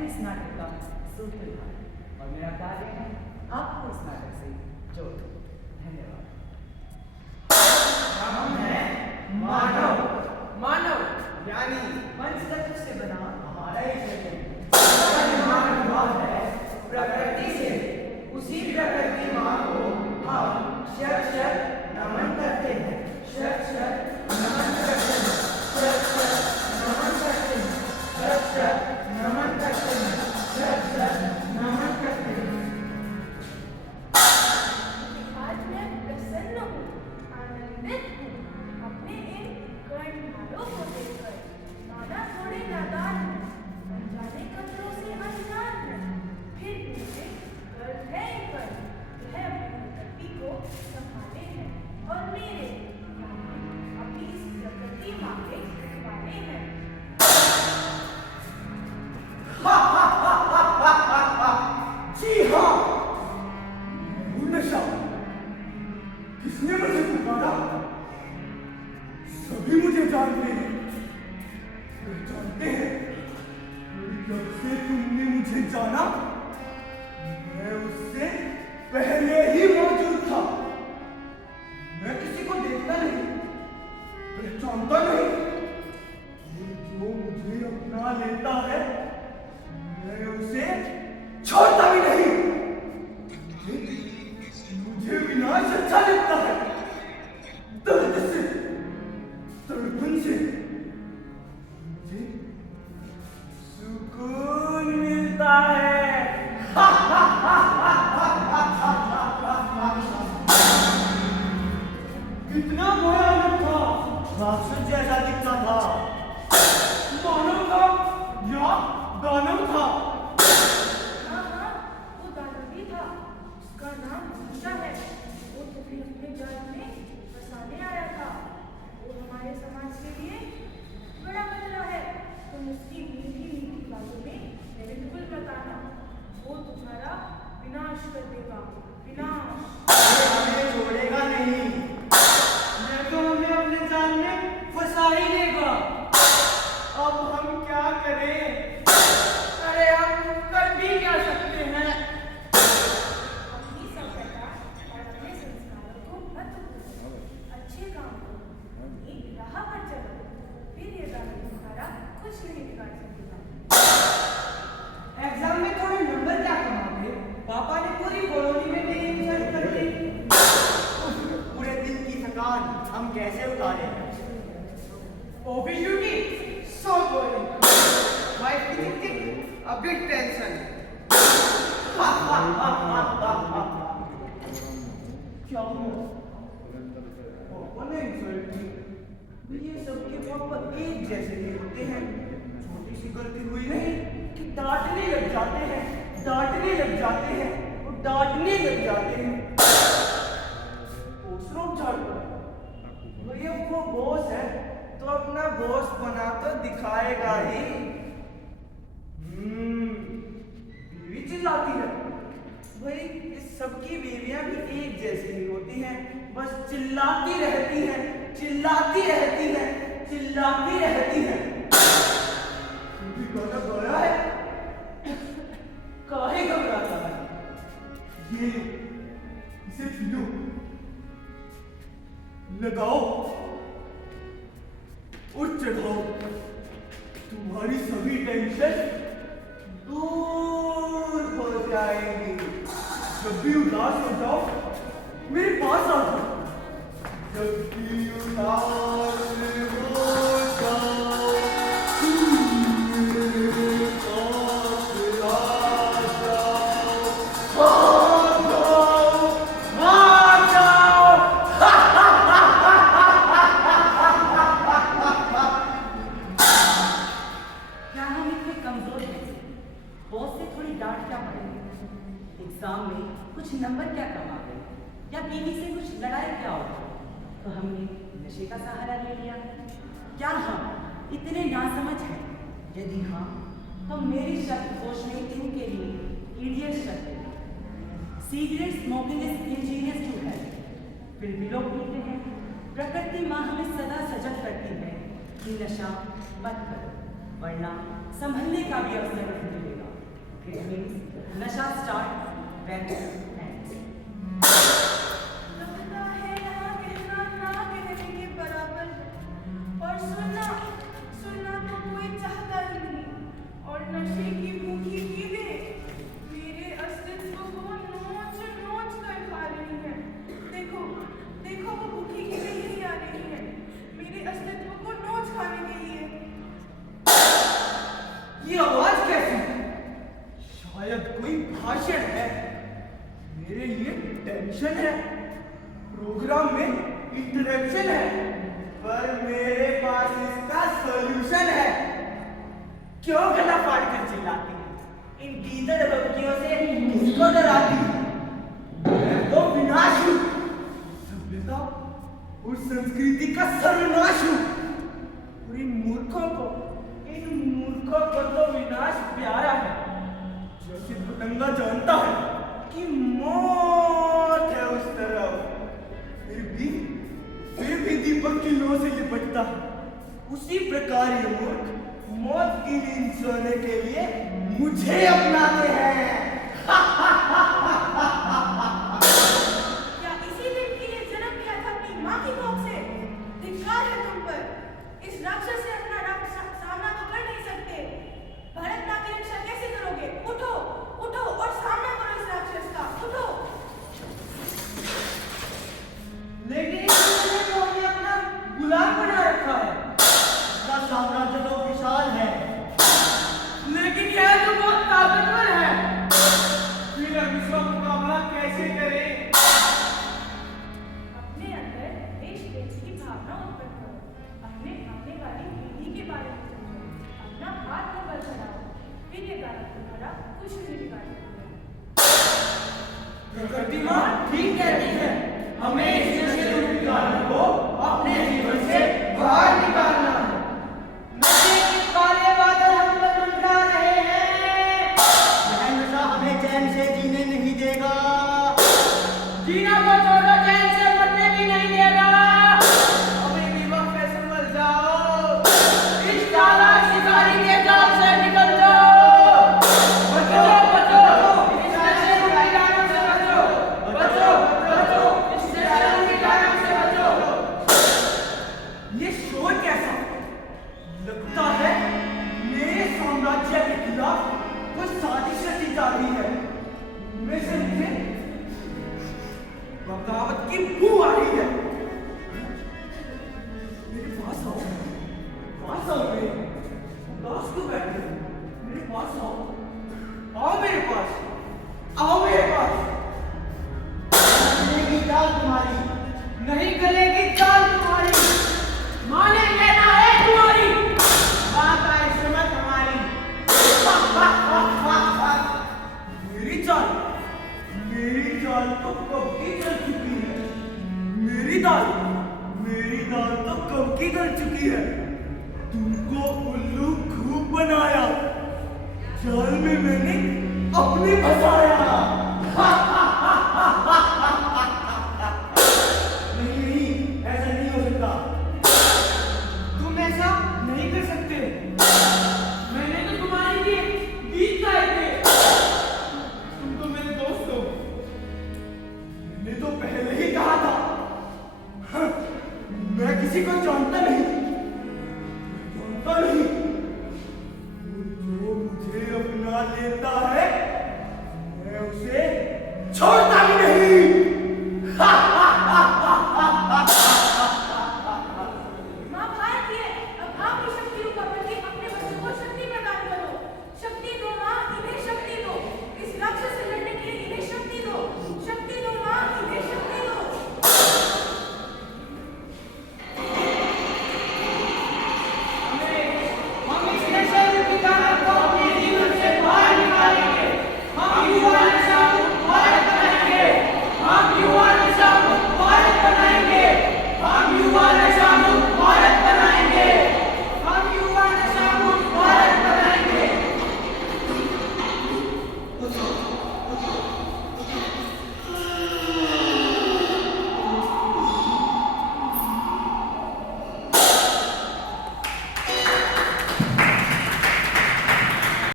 हूँ इस नाटक का सूत्रधार और मेरा कार्य है आपको इस नाटक से जोड़ना। धन्यवाद। हम हैं मानव। मानव यानी मंच तत्व से बना हमारा एक शरीर मानव है प्रकृति से। उसी प्रकृति माँ को हम शत शत नमन करते हैं। शत शत नमन करते हैं। शत शत नमन करते हैं। शत शत नमन करते हैं। शत शत नमन करते हैं। आज मैं प्रसन्न हूँ, आनंदित हूँ अपने इन कर्णधारों को देखकर। माना थोड़े नादान हैं, अनजाने कपड़ों से अनजान हैं, फिर भी वे गर्व है इन पर। वह अपनी प्रकृति को संभाले हैं और मेरे अपनी इस प्रकृति माँ के वाले हैं। जी हाँ, मैं नशा। किसने मुझे पुकारा? सभी मुझे जानते हैं। वे जानते हैं जब से तुमने मुझे जाना मैं उससे पहले ही मौजूद था। मैं किसी को देखता नहीं, पहचानता नहीं। ये जो मुझे अपना लेता है मैं उसे छोड़ता भी नहीं। मुझे विनाश अच्छा लगता है। दर्द से, तड़पन से मुझे सुकून मिलता है। कितना भयानक था। राक्षस जैसा दिखता था। मानव था या दानव था? हाँ हाँ, वो दानवी था। उसका नाम भाषा है। वो तुम्हें अपने जाल में फंसाने आया था। वो हमारे समाज के लिए बड़ा खतरा है। तुम उसकी मीठी मीठी बातों में बिल्कुल मत आना। वो तुम्हारा विनाश कर देगा। विनाश। हमें छोड़ेगा नहीं। मैं तो हमें अपने जाल में फंसा ही देगा। अब हम क्या करें? अरे हम कर भी क्या सकते हैं? अपनी सभ्यता और अपने संस्कारों को मत भूलो। अच्छे काम करो, एक राह पर चलो, फिर ये दानव तुम्हारा कुछ नहीं बिगाड़ सकेगा। एग्जाम में थोड़े नंबर क्या कमाते? पापा ने पूरी कॉलोनी में मेरी इंसल्ट कर दी। पूरे दिन की थकान हम कैसे उतारें? Office duty so boring, wife की थिंकिंग अ बिग टेंशन। क्या हुआ? पापा ने इंसल्ट की। ये सबके पापा एक जैसे ही होते हैं। छोटी सी गलती हुई नहीं कि डांटने लग जाते हैं, डांटने लग जाते हैं और डांटने लग जाते हैं। दूसरों झाड़ू भैया वो बॉस है तो अपना बॉस बना तो दिखाएगा ही। बीवी चिल्लाती है। भाई इस सबकी बीवियां भी एक जैसी ही होती हैं, बस चिल्लाती रहती हैं, चिल्लाती रहती हैं, चिल्लाती रहती हैं। भी गाना गाया है। काहे घबराता है? ये इसे पीलो, लगाओ और चढ़ाओ। तुम्हारी सभी टेंशन दूर हो जाएगी। जब भी उदास हो जाओ मेरे पास आ जाओ। जब भी उदास हो जाओ मेरे पास आ जाओ। आ जाओ, आ जाओ। क्या हम इतने कमजोर हैं? बॉस से थोड़ी डांट क्या पड़ेगी? एग्जाम में कुछ नंबर क्या कमा गए या बीवी से कुछ लड़ाई क्या हो तो हमने नशे का सहारा ले लिया। क्या हम इतने नासमझ हैं? यदि हाँ तो मेरी शब्दकोश में इनके लिए इडियट शब्द है। Cigarette smoking is injurious to health. फिर भी लोग पीते हैं। प्रकृति माँ हमें सदा सजग करती है कि नशा मत करो वरना संभलने का भी अवसर नहीं मिलेगा। It means nasha start when ends. लगता है यहाँ कहना ना कहने के बराबर है। और सुनना तो कोई चाहता ही नहीं। और नशे की भूखी कीड़े मेरे अस्तित्व को नोच कर खा रही है। देखो वो भूखी कीड़े यही आ रही है मेरे अस्तित्व को नोच खाने के लिए। ये आवाज कैसी? शायद कोई भाषण है। मेरे लिए टेंशन है। प्रोग्राम में इंटरप्शन है। पर मेरे पास इसका सॉल्यूशन है। क्यों गला फाड़ कर चिल्लाती है? इन गीदड़ बग्गियों से किसको डराती है? मैं तो विनाश हूँ। सभ्यता और संस्कृति का सर्वनाश हूँ। और इन मूर्खों को तो विनाश प्यारा है। जैसे पतंगा जानता है कि मौत है उस तरफ, फिर भी दीपक की लौ से लिपटता है। उसी प्रकार ये मूर्ख मौत की नींद सोने के लिए मुझे अपनाते हैं। क्या इसी दिन के लिए जन्म लिया था अपनी माँ की कोख से? धिक्कार है तुम पर। इस राक्षस से अपना सामना तो कर नहीं सकते। भारत माँ की रक्षा कैसे करोगे? उठो और सामना करो इस राक्षस का। उठो। लेकिन इसने हमें अपना गुलाम बना रखा है। इसका साम्राज्य तो विशाल है, लेकिन यह तो बहुत ताकतवर है। फिर हम इसका मुकाबला कैसे करें? अपने अंदर देश प्रेम की भावना उत्पन्न करो। अपने आने वाली पीढ़ी के बारे में सोचो। अपना हाथ पर बल चढ़ाओ। फिर ये गाना तुम्हारा कुछ नहीं बिगाड़ सकता। प्रकृति माँ ठीक कहती है। हमें इस नशे रूपी कारण को अपने जीवन से बाहर निकालना है। नशे के काले बादल हम पर मंडरा रहे हैं। यह नशा हमें चैन से जीने नहीं देगा। जीना तो छोड़ो, चैन से मरने भी नहीं देगा। अभी भी वक्त है, संभल जाओ। इस चालाक शिकारी के जाल से निकल जाओ। बचो इस नशे रूपी कारण से बचो। इस नशे रूपी कारण से बचो। ये शोर कैसा? लगता है मेरे साम्राज्य के खिलाफ कुछ साजिश रची जा रही है। इनमें से मुझे बगावत की बू आ रही है। मेरे पास आओ मेरे उदास क्यों बैठे? मेरे पास आओ मेरे पास। गलेगी चाल तुम्हारी, नहीं गलेगी चाल तुम्हारी। माने कहना है तुम्हारी, बात आए समझ हमारी। मेरी चाल तो कब की चल चुकी है। मेरी दाल तो कब की गल चुकी है। तुमको उल्लू खूब बनाया। जाल में मैंने अपनी फंसा